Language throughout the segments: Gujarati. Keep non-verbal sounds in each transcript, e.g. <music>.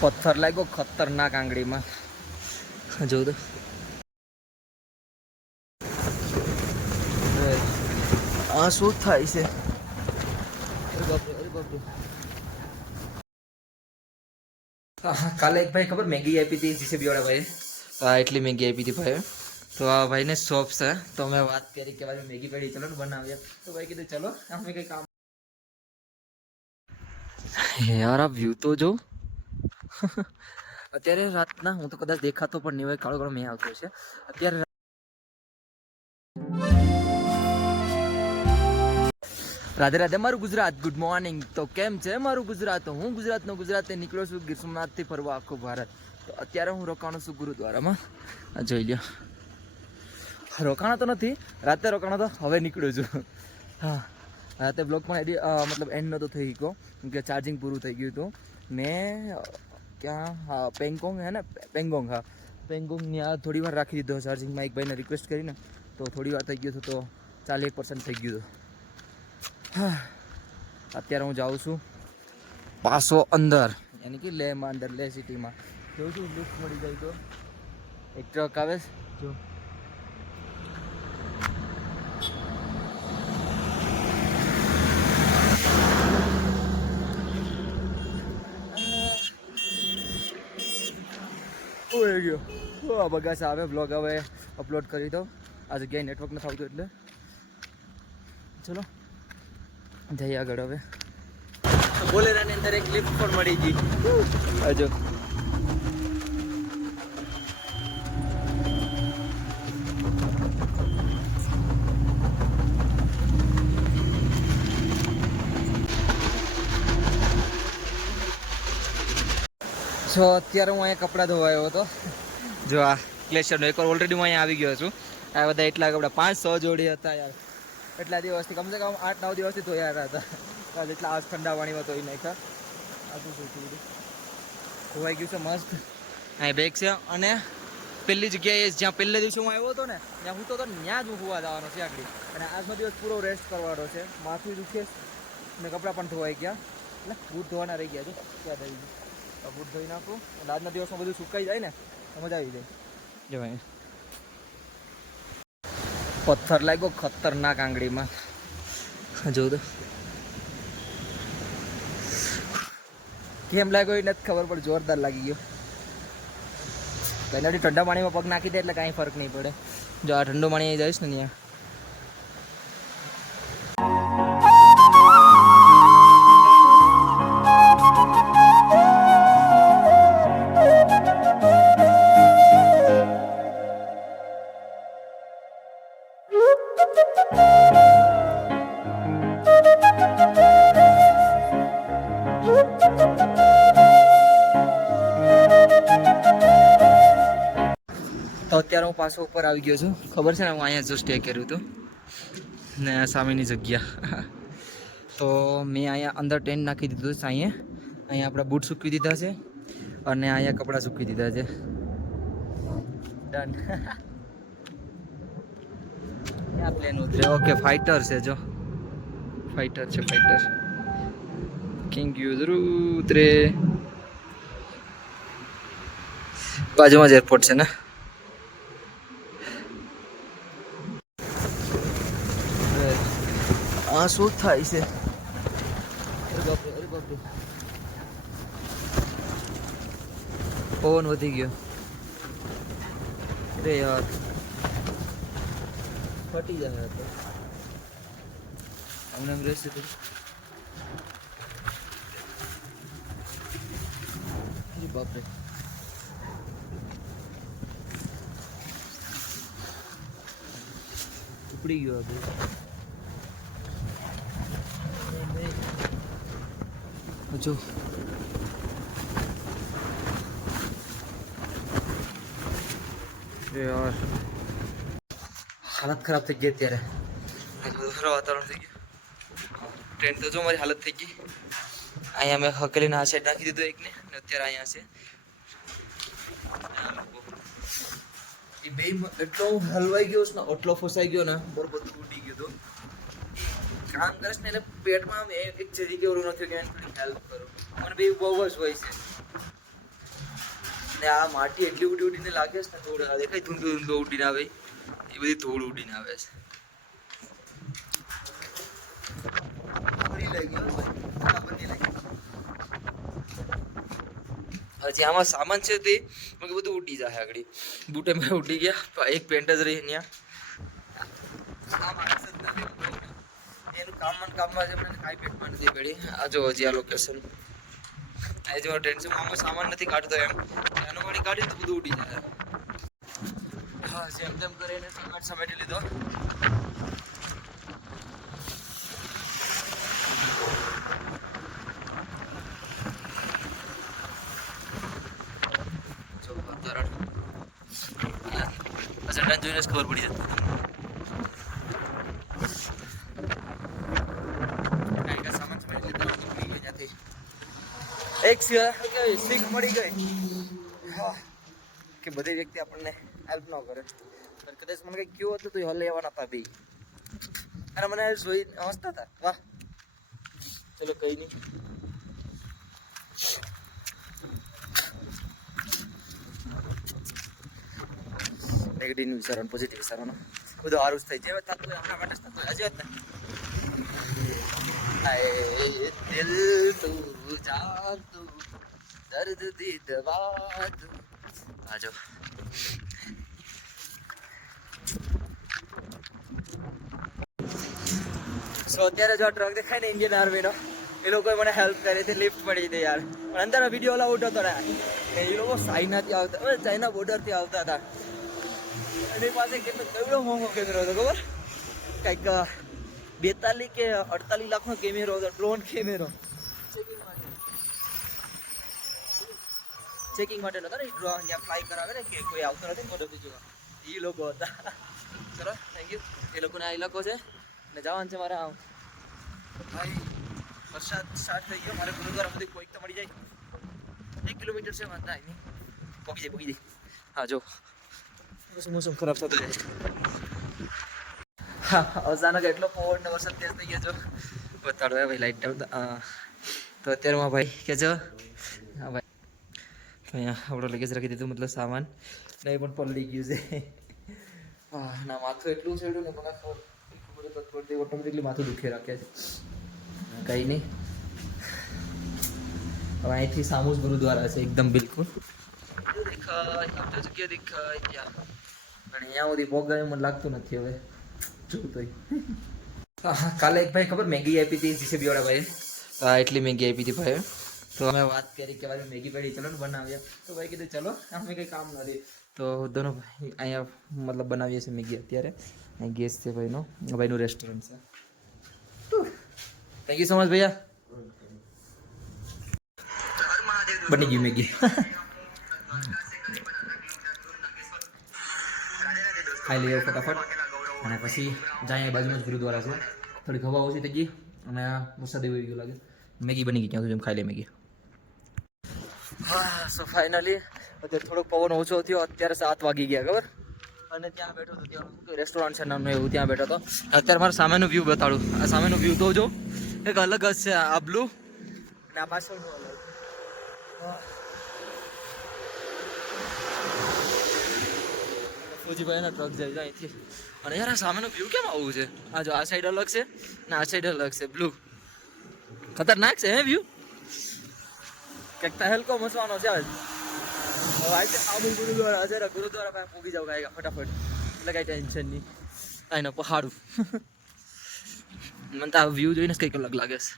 પથ્થર લાગ્યો ખતરનાક આંગળીમાં. જોઉં તો. આ શું થાય છે? અરે બાપરે, અરે બાપરે. હા, કાલે એક ભાઈ ખબર મેગી આપી હતી જીસીબી વાળા ભાઈ હા એટલી મેગી આપી હતી ભાઈ તો આ ભાઈને શોપ છે. તો મેં વાત કરી કે ભાઈ મેગી પડી ચલો ને બનાવીએ. તો ભાઈ કીધું ચલો અમે કંઈ કામ યાર આ વ્યૂ તો જો. અત્યારે રાતના, હું તો કદાચ દેખાતો પણ નહીં હોય, કાળો કાળો મેં આવતો છે. અત્યારે રાધે રાધે, મારું ગુજરાત ગુડ મોર્નિંગ તો કેમ છે મારું ગુજરાત? હું ગુજરાતનો ગુજરાતે નીકળ્યો છું, ગીર સોમનાથથી ફરવા આખું ભારત. તો અત્યારે હું રોકાણો છું ગુરુદ્વારામાં. જોઈ લ્યો. રોકાણો તો નથી, રાતે રોકાણો તો હવે નીકળ્યો છું. હા, રાતે બ્લોગ પણ મતલબ એન્ડ નહોતો થઈ ગયો કે ચાર્જિંગ પૂરું થઈ ગયું હતું. મેં ક્યાં હા પેંગોંગ હે ને? પેંગોંગ હા. પેંગોંગ ત્યાં થોડી વાર રાખી દીધો ચાર્જિંગમાં એક ભાઈને રિક્વેસ્ટ કરીને. તો થોડી વાર થઈ ગયું હતું તો ચાલીસ એક પર્સન્ટ થઈ ગયું હતું. હા. અત્યારે હું જાઉં છું પાસો અંદર. યાની કે લેમાં અંદર લે સિટીમાં જોઉં છું, લુક મળી જાય તો. એક ટ્રક આવે જો. ઓય ગયો. બગાસ આવે બ્લોગ હવે અપલોડ કરી દો આ જગ્યાએ નેટવર્ક નથી આવતું એટલે. ચલો જઈએ આગળ હવે. બોલેરાની અંદર એક લિફ્ટ પણ મળી ગઈ. હજુ સો અત્યારે હું અહીંયા કપડાં ધોવા આવ્યો હતો. જો આ ક્લેશરનો એકવાર ઓલરેડી હું અહીંયા આવી ગયો છું. આ બધા એટલા કપડાં પાંચ સો જોડી હતા યાર. એટલા દિવસથી, કમસે કમ આઠ, નવ દિવસથી ધોયા હતા. એટલા આજ ઠંડા પાણીમાં ધોઈ નાખ્યા. આ શું થયું? ધોવાઈ ગયું છે મસ્ત. અહીં બેગ છે અને પહેલી જગ્યાએ જ્યાં પહેલે દિવસે હું આવ્યો હતો ને, ત્યાં હું તો ત્યાં જ હું હોવા જવાનો છે આગળ. અને આજનો દિવસ પૂરો રેસ્ટ કરવાનો છે. માથું દુખે ને કપડાં પણ ધોવાઈ ગયા. એટલે બૂટ ધોવાના રહી ગયા છે. ત્યાં થઈ ગયું. બૂટ ધોઈ નાખું એટલે આજના દિવસમાં બધું સુકાઈ જાય ને તો મજા આવી જાય. જો ભાઈ. પથ્થર લાગ્યો ખતરનાક આંગળીમાં. જોઉં તો કેમ લાગ્યો એ નથી ખબર પણ જોરદાર લાગી ગયો. પહેલાંથી ઠંડા પાણીમાં પગ નાખી દે એટલે કાંઈ ફરક નહીં પડે. જો આ ઠંડુ પાણી જઈશ ને ત્યાં. તો અત્યારે હું પાછો ઉપર આવી ગયો છું. ખબર છે ને, હું અહીંયા જો સ્ટે કર્યું હતું. ને સામેની જગ્યા. <laughs> તો મેં અહીંયા અંદર ટેન્ટ નાખી દીધું છે અહીંયા. અહીંયા આપણા બૂટ સૂકવી દીધા છે. અને અહીંયા કપડાં સૂકવી દીધા છે. ડન <laughs> ક્યાં પ્લેન ઉતરે ઓકે ફાઇટર છે જો. ફાઇટર છે ફાઇટર કિંગ યુઝરુ ઉતરે. બાજુમાં જ એરપોર્ટ છે ને? આ શું થાય છે? પવન વધી ગયો. અરે યાર. ફટી જાય તો અમને એમ રહેશે તો અરે બાપરે ઉપડી ગયો આ બધું જો યાર હાલત ખરાબ થઈ ગઈ અત્યારે. ખરાબ વાતાવરણ થઈ ગયું. ટ્રેન તો જો મારી હાલત થઈ ગઈ. અહીંયા મેં હકેલીને આ સાઈડ નાખી દીધું એકને અને અત્યારે અહીંયા છે. એ બે એટલો હલવાઈ ગયો છે ને એટલો ફસાઈ ગયો ને બરોબર તૂટી ગયો તો. કામ કરે ને એટલે પેટમાં એક જરી કે ઓલું નથી કે થોડી હેલ્પ કરું. મને બે બહુ જ હોય છે. ને આ માટી એટલી ઉડી ઉડીને લાગે છે ને આ દેખાય ધૂંધો ધૂંધું ઉડીને આવે. બધી ધૂળ ઉડીને આવે છે. હજી આમાં સામાન છે તે મને બધું ઉડી જાય આગળ. બૂટે મેં ઉડી ગયા એક પેન્ટ જ રહી ત્યાં. એનું કામમાં ને કામમાં છે, પણ કાંઈ પેટમાં નથી પડી આ જો હજી આ લોકેશન આ જો ટેન્શન આમાં સામાન નથી કાઢતો એમ. એનું કાઢ્યું તો બધું ઉડી જાય. જેમ તેમ કરીને સામાન સમેટી લીધો. વાતાવરણ જોઈને જ ખબર પડી જતી. સમેટી એક શીખ મળી ગઈ. કે બધી વ્યક્તિ આપણને હેલ્પ ન કરે. પણ કદાચ મને કંઈક કયું હતું તું હલે હલ લેવાના હતા ભાઈ અને મને જોઈ હસતા હતા. વાહ. ચલો કંઈ નહીં. નેગેટિવ વિચારવાનું પોઝિટિવ વિચારવાનું બધું સારું જ થાય. જે થતું હોય આપણા માટે થતું હોય. હજી વાત ને દિલ તું જાતું દર્દ દી દવા તું આજો સો અત્યારે જો ટ્રક દેખાય ને ઇન્ડિયન આર્મીનો એ લોકોએ મને હેલ્પ કરી હતી લિફ્ટ પડી હતી યાર. પણ અંદર વીડિયો ઓલા ઉઠો હતો ને એ લોકો ચાઇનાથી આવતા હવે ચાઇના બોર્ડરથી આવતા હતા. એની પાસે કેટલો કેવડો મોંઘો કેમેરો હતો ખબર? કંઈક બેતાલીસ કે અડતાલીસ લાખનો કેમેરો હતો ડ્રોન કેમેરો. ચેકિંગ માટે. હતો ને ડ્રોન અહીંયા ફ્લાય કરાવે ને કે કોઈ આવતો નથી ફોટો ખીચવા. એ લોકો હતા. <laughs> ચલો થેન્ક યુ એ લોકોને આ લોકો છે. ને જવાનું છે મારે આમ. ભાઈ વરસાદ સ્ટાર્ટ થઈ ગયો. મારે ગુરુદ્વારા સુધી કોઈક તો મળી જાય. એક કિલોમીટર છે વાંધા નહીં. પોકી જાય પોકી જાય. હા જો. મોસમ મોસમ ખરાબ થતો જાય. હા અચાનક એટલો પવન ને વરસાદ તેજ થઈ ગયો જો. બતાડો હે ભાઈ લાઈટ ડાઉન તો અત્યારમાં ભાઈ કે જો. હા ભાઈ. અહીંયા આપણો લગેજ રાખી દીધું મતલબ સામાન. નહીં પણ પલળી ગયું છે. હા ના માથું એટલું છે ને મને ખબર પડતી ઓટોમેટિકલી માથું દુખી રાખે છે. કંઈ નહીં. અહીંથી સામુસ ગુરુદ્વારા છે એકદમ બિલકુલ. કાલે એક ભાઈ ખબર મેગી આપી હતી જીસીબી વાળા ભાઈ એટલી મેગી આપી હતી ભાઈ અમે વાત કરી કે મેગી પડી ચલો બનાવીએ. તો ભાઈ કીધું, ચલો, અમે કંઈ કામ નથી. તો દોનો ભાઈ અહીંયા મતલબ બનાવીએ છીએ મેગી અત્યારે. અહીં ગેસ છે ભાઈનો. ભાઈનું રેસ્ટોરન્ટ છે. થેન્ક યુ સો મચ ભૈયા. બની ગયું મેગી. ખાઈ લઈએ ફટાફટ. અને પછી જાય બાજુમાં જ ગુરુદ્વારા છે. થોડી હવા ઓછી થઈ ગઈ અને વરસાદ એવો ગયું લાગે મેગી બની ગઈ ત્યાં સુધી ખાઈ લે મેગી. હા સો ફાઇનલી અત્યારે થોડોક પવન ઓછો થયો. અત્યારે સાત વાગી ગયા, ખબર? અને ત્યાં બેઠો હતો ત્યાં રેસ્ટોરન્ટ છે નામનું એવું, ત્યાં બેઠો હતો અત્યારે મારે સામેનું વ્યૂ બતાડું. આ સામેનું વ્યૂ તો જો, એક અલગ જ છે આ બ્લુ અને આ પાછળનું અલગ. ફોજીભાઈના ટ્રક જાય અહીંથી. અને યાર, આ સામેનું વ્યૂ કેમ આવું છે? આ જો, આ સાઈડ અલગ છે ને આ સાઈડ અલગ છે બ્લુ ખતરનાક છે હે વ્યૂ કંઈક તહેલકો મસવાનો છે આજ. આબુ ગુરુદ્વારા ને ગુરુદ્વારા પાસે પૂગી જાવ કાંઈ ફટાફટ એટલે કાંઈ ટેન્શન નહીં આ એનો પહાડું મને તો આ વ્યૂ જોઈને કંઈક અલગ લાગે છે.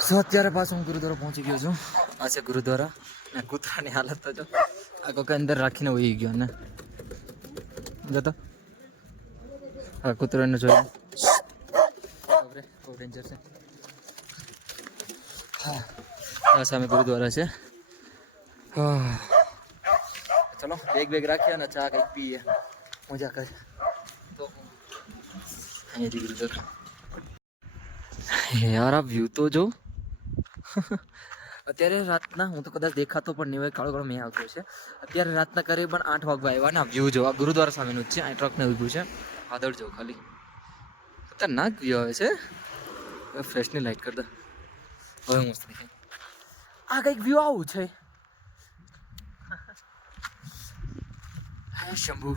સો અત્યારે પાછો હું ગુરુદ્વારા પહોંચી ગયો છું આ છે ગુરુદ્વારા ને કૂતરાની હાલત તો જો આ કોકે અંદર રાખીને વહી ગયો ને જતો આ કૂતરાને જોયું હા આ સામે ગુરુદ્વારા છે. ચલો બેગ બેગ રાખીએ અને ચા કંઈક પીએ. મજા કરે. તો અહીંયાથી ગુરુદ્વારા. યાર આ વ્યૂ તો જો. અત્યારે રાતના હું તો કદાચ દેખાતો પણ નહીં હોય કાળો કાળો મેં આવતો છે. અત્યારે રાતના કરીબન આઠ વાગવા આવ્યા ને વ્યૂ જો આ ગુરુદ્વારા સામેનું જ છે આ ટ્રકને ઊભું છે. વાદળ જો ખાલી. ખતરનાક વ્યૂ આવે છે. ફ્રેશની લાઇટ કરતા હવે મસ્ત દેખાય. આ કંઈક વ્યૂ આવું છે. શંભુ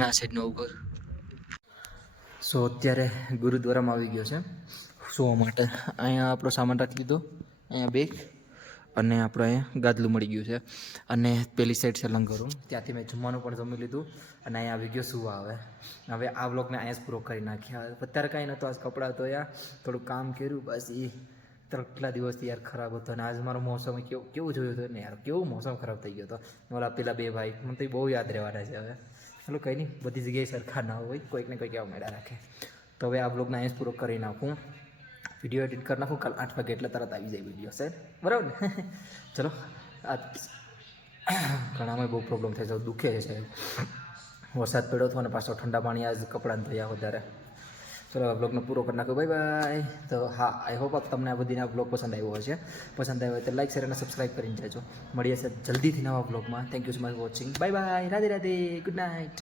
ના સાઈડ નવું ઘર. સો અત્યારે ગુરુદ્વારામાં આવી ગયો છે. સુવા માટે અહીંયા આપણો સામાન રાખી દીધો. અહીંયા બેગ અને આપણે અહીંયા ગાદલું મળી ગયું છે. અને પેલી સાઈડ છે લંગરો. ત્યાંથી મેં જમવાનું પણ જમી લીધું અને અહીંયા આવી ગયો સુવા હવે. હવે આ બ્લોગને અહીંયા જ પૂરો કરી નાખ્યા અત્યારે કાંઈ નહોતું આજ કપડાં ધોયા થોડું કામ કર્યું બસ એ કેટલા દિવસથી યાર ખરાબ હતો અને આજ મારો મોસમ કેવું કેવું જોયું હતો ને યાર, કેવો મોસમ ખરાબ થઈ ગયો હતો. ઓલા પેલા બે ભાઈ, મને તો બહુ યાદ રહેવાના છે હવે. ચલો કંઈ નહીં, બધી જગ્યાએ સરખા ના હોય, કોઈક ને કોઈક એવા મેળા રાખે. તો હવે આ બ્લોગને અહીંયા પૂરો કરી નાખું. વીડિયો એડિટ કરી નાખું, કાલ આઠ વાગે એટલે તરત આવી જાય વીડિયો સર બરાબર ને? <laughs> ચલો, આ ઘણામાં બહુ પ્રોબ્લેમ થાય છે, દુખે છે વરસાદ પડ્યો હતો અને પાછો ઠંડા પાણી આજ કપડાં ધોયા વધારે. ચલો આ બ્લોગનો પૂરો કરી નાખ્યો બાય બાય તો હા આઈ હોપ તમને આ બધીને આ બ્લોગ પસંદ આવ્યો હશે. પસંદ આવ્યો હોય તો લાઈક શેર અને સબસ્ક્રાઈબ કરીને જજો. મળીએ છે જલ્દીથી નવા બ્લોગમાં thank you so much watching bye bye Radhe Radhe. Good night